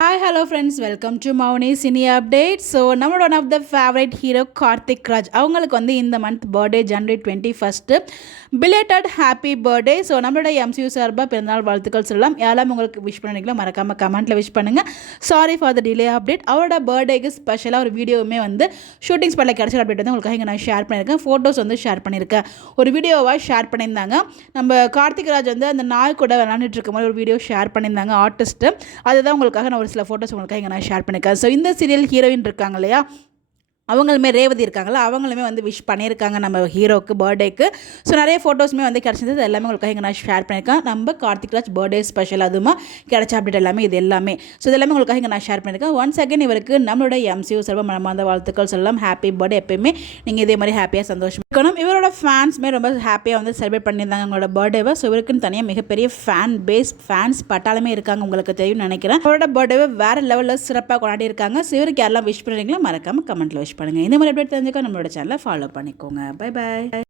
Hi, hello friends. Welcome to Mauni Cine Update. So, நம்மளோட one of the favorite hero Karthik Raj அவங்களுக்கு வந்து இந்த month birthday ஜனவரி 21st belated happy birthday. So நம்மளோட MCU சார்பாக பிறந்தநாள் வாழ்த்துக்கள் சொல்லலாம். யாரெல்லாம் உங்களுக்கு விஷ் பண்ணிங்களோ மறக்காமல் கமெண்ட்டில் விஷ் பண்ணுங்கள். Sorry for the delay update. அவரோட பர்த்டேக்கு ஸ்பெஷலாக ஒரு வீடியோவுமே வந்து ஷூட்டிங் ஸ்பாட்டில் கிடச்ச அப்டேட் வந்து உங்களுக்காக இங்கே நான் ஷேர் பண்ணியிருக்கேன். ஃபோட்டோஸ் வந்து ஷேர் பண்ணியிருக்கேன். ஒரு வீடியோவாக ஷேர் பண்ணியிருந்தாங்க. நம்ம கார்த்திக் ராஜ் வந்து அந்த நாய் கூட விளாண்டுட்டு இருக்கும் போது ஒரு வீடியோ ஷேர் பண்ணியிருந்தாங்க ஆர்டிஸ்ட்டு. அதுதான் உங்களுக்காக நான் ஒரு சில ஃபோட்டோஸ் உங்களுக்காக இங்கே நான் ஷேர் பண்ணியிருக்கேன். ஸோ இந்த சீரியல் ஹீரோயின் இருக்காங்க இல்லையா, அவங்களுமே ரேவதி இருக்காங்களா, அவங்களுமே வந்து விஷ் பண்ணியிருக்காங்க நம்ம ஹீரோக்கு பர்த்டேக்கு. ஸோ நிறைய ஃபோட்டோஸுமே வந்து கிடச்சிது. எல்லாமே உங்களுக்காக இங்கே நான் ஷேர் பண்ணியிருக்கேன். நம்ம கார்த்திக் ராஜ் பர்த்டே ஸ்பெஷல் அதுமா கிடச்ச அப்டேட் எல்லாமே இது எல்லாமே. ஸோ இது எல்லாமே உங்களுக்காக இங்கே நான் ஷேர் பண்ணியிருக்கேன். ஒன்ஸ் அகேன் இவருக்கு நம்மளோட எம்சியூ சார்பாக மனமார்ந்த வாழ்த்துக்கள் சொல்லலாம். Happy birthday. எப்பயுமே நீங்கள் இதே மாதிரி ஹாப்பியாக சந்தோஷமாக இருக்கணும். இவரோட ஃபேன்ஸுமே ரொம்ப ஹாப்பியாக வந்து செலிப்ரேட் பண்ணியிருந்தாங்க உங்களோட பர்த்டேவை. ஸோ இவருக்குன்னு தனியாக மிகப்பெரிய ஃபேன்ஸ் பட்டாலுமே இருக்காங்க, உங்களுக்கு தெரியும் நினைக்கிறேன். அவரோட பர்த்டேவை வேறு லெவலில் சிறப்பாக கொண்டாடி இருக்காங்க. ஸோ இவருக்கு யாரெல்லாம் விஷ் பண்ணுறீங்களோ மறக்காமல் கமெண்ட்டில் விஷ் பண்ணுங்கள். இந்த மாதிரி அப்டேட் தெரிஞ்சுக்க நம்மளோட சேனலை ஃபாலோ பண்ணிக்கோங்க. Bye bye.